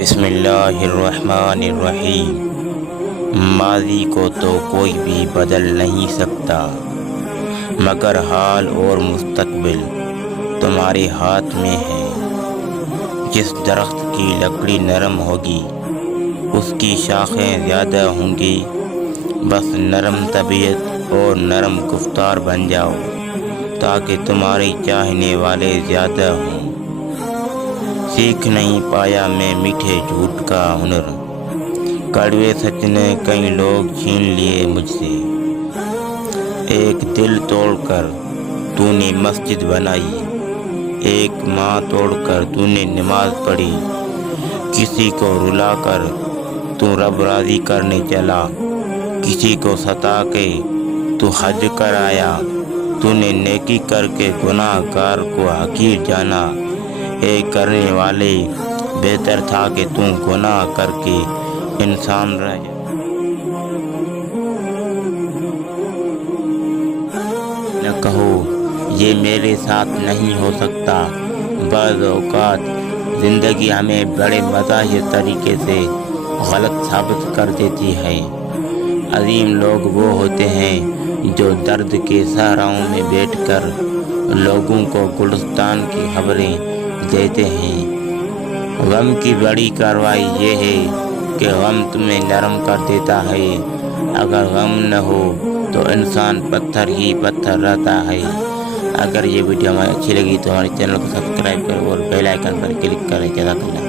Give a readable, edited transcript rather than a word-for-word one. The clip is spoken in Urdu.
بسم اللہ الرحمن الرحیم۔ ماضی کو تو کوئی بھی بدل نہیں سکتا، مگر حال اور مستقبل تمہارے ہاتھ میں ہے۔ جس درخت کی لکڑی نرم ہوگی اس کی شاخیں زیادہ ہوں گی۔ بس نرم طبیعت اور نرم گفتار بن جاؤ تاکہ تمہارے چاہنے والے زیادہ ہوں۔ سیکھ نہیں پایا میں میٹھے جھوٹ کا ہنر، کڑوے سچ نے کئی لوگ چھین لیے مجھ سے۔ ایک دل توڑ کر تو نے مسجد بنائی، ایک ماں توڑ کر تو نے نماز پڑھی۔ کسی کو رلا کر تو رب راضی کرنے چلا، کسی کو ستا کے تو حج کر آیا۔ تو نے نیکی کر کے گناہ گار کو حقیر جانا۔ ایک کرنے والے بہتر تھا کہ تم گناہ کر کے انسان رہ جا۔ نہ کہو یہ میرے ساتھ نہیں ہو سکتا۔ بعض اوقات زندگی ہمیں بڑے مظاہر طریقے سے غلط ثابت کر دیتی ہے۔ عظیم لوگ وہ ہوتے ہیں جو درد کے صحراؤں میں بیٹھ کر لوگوں کو گلستان کی خبریں دیتے ہیں۔ غم کی بڑی کارروائی یہ ہے کہ غم تمہیں نرم کر دیتا ہے۔ اگر غم نہ ہو تو انسان پتھر ہی پتھر رہتا ہے۔ اگر یہ ویڈیو ہمیں اچھی لگی تو ہمارے چینل کو سبسکرائب کریں اور بیل آئیکن پر کلک کریں۔ جزاک اللہ۔